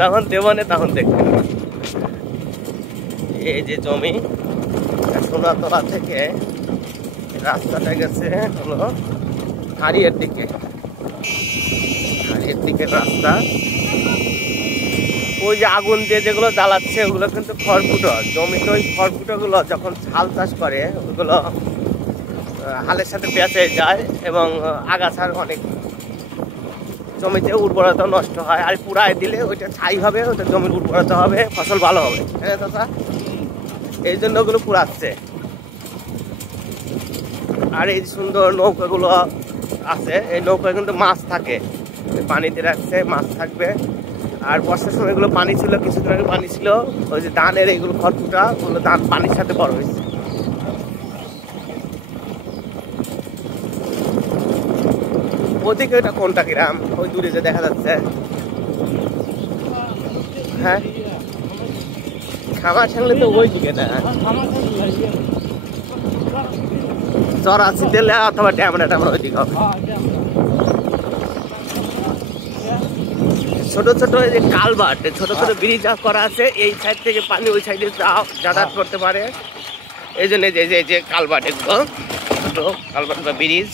যখন দেবো না তখন দেখবে। এই যে জমি সোনাতলা থেকে রাস্তাটা গেছে হলো হারিয়ার দিকে, হারিয়ার দিকের রাস্তা। ওই যে আগুন দিয়ে যেগুলো জ্বালাচ্ছে ওগুলো কিন্তু খড়কুটো। জমিতে ওই খড়কুটোগুলো যখন ছাল চাষ করে ওইগুলো হালের সাথে বেঁচে যায় এবং আগাছার অনেক জমিতে উর্বরতা নষ্ট হয়। আর পুরাই দিলে ওইটা ছাই হবে, ওইটা জমির উর্বরতা হবে, ফসল ভালো হবে। হ্যাঁ চাচা, এই জন্য ওগুলো পুরাচ্ছে। আর এই সুন্দর নৌকাগুলো আছে, এই নৌকায় কিন্তু মাছ থাকে, পানিতে রাখছে মাছ থাকবে। আর বর্ষার সময় এগুলো পানি ছিল, কিছুদিন আগে পানি ছিল। ওই যে ধানের এইগুলো খড়কুটা, ওগুলো ধান পানির সাথে বড় হয়েছে। ওদিকে ওটা কোনটা গ্রাম? ওই দূরে যে দেখা যাচ্ছে, হ্যাঁ খামার ছাগলে তো ওই দিকে না, চড়াচ্ছি দিলে অথবা ড্যামরা ট্যামরা ওই দিকে হবে। ছোট ছোট এই যে কালভার্ট, ছোট ছোট ব্রিজ করা আছে, এই সাইড থেকে পানি ওই সাইডে যাতায়াত করতে পারে। এই জন্য যে কালভার্ট, এগুলো ছোট কালভার্ট বা ব্রিজ।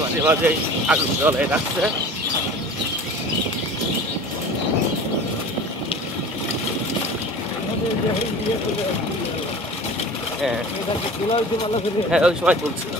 মাঝে মাঝে আগুন জ্বলে রাখছে। হ্যাঁ ওই সময় তুলছিল।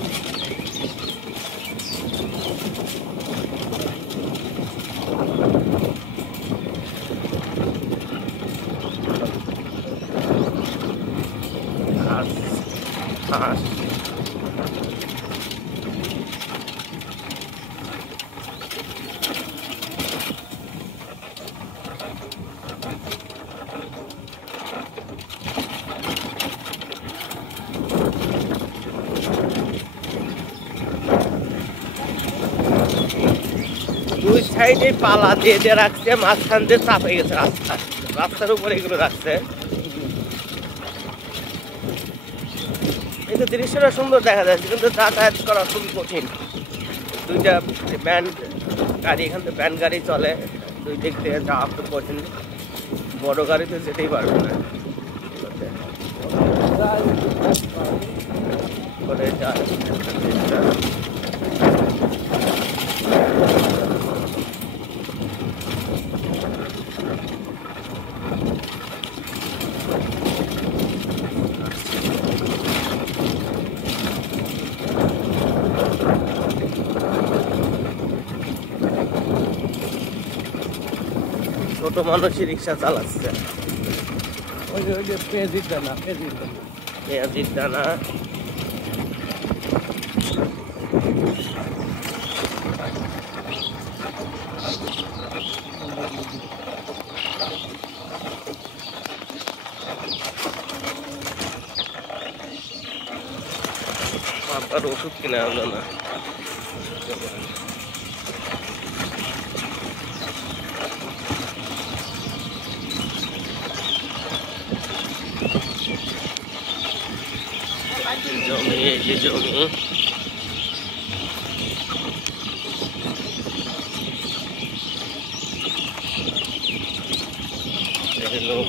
দুই সাইডে পালা দিয়ে রাখছে, মাঝখান দিয়ে চাপ হয়ে গেছে রাস্তা, রাস্তার উপরে এগুলো রাখছে। এই তো দৃশ্যটা সুন্দর দেখা যাচ্ছে, কিন্তু যাতায়াত করা খুবই কঠিন। দুইটা ব্যান গাড়ি, এখান থেকে ব্যান গাড়ি চলে, দুই দিক থেকে যাওয়া খুব কঠিন। বড় গাড়ি তো যেতেই পারবে না। ছোট মানুষই রিক্সা চালাচ্ছে। ওই যে পেঁয়াজির দানা, পেঁয়াজির দানা। আপনার ওষুধ কিনে আনলো না। জমি, এই যে জমি, লোক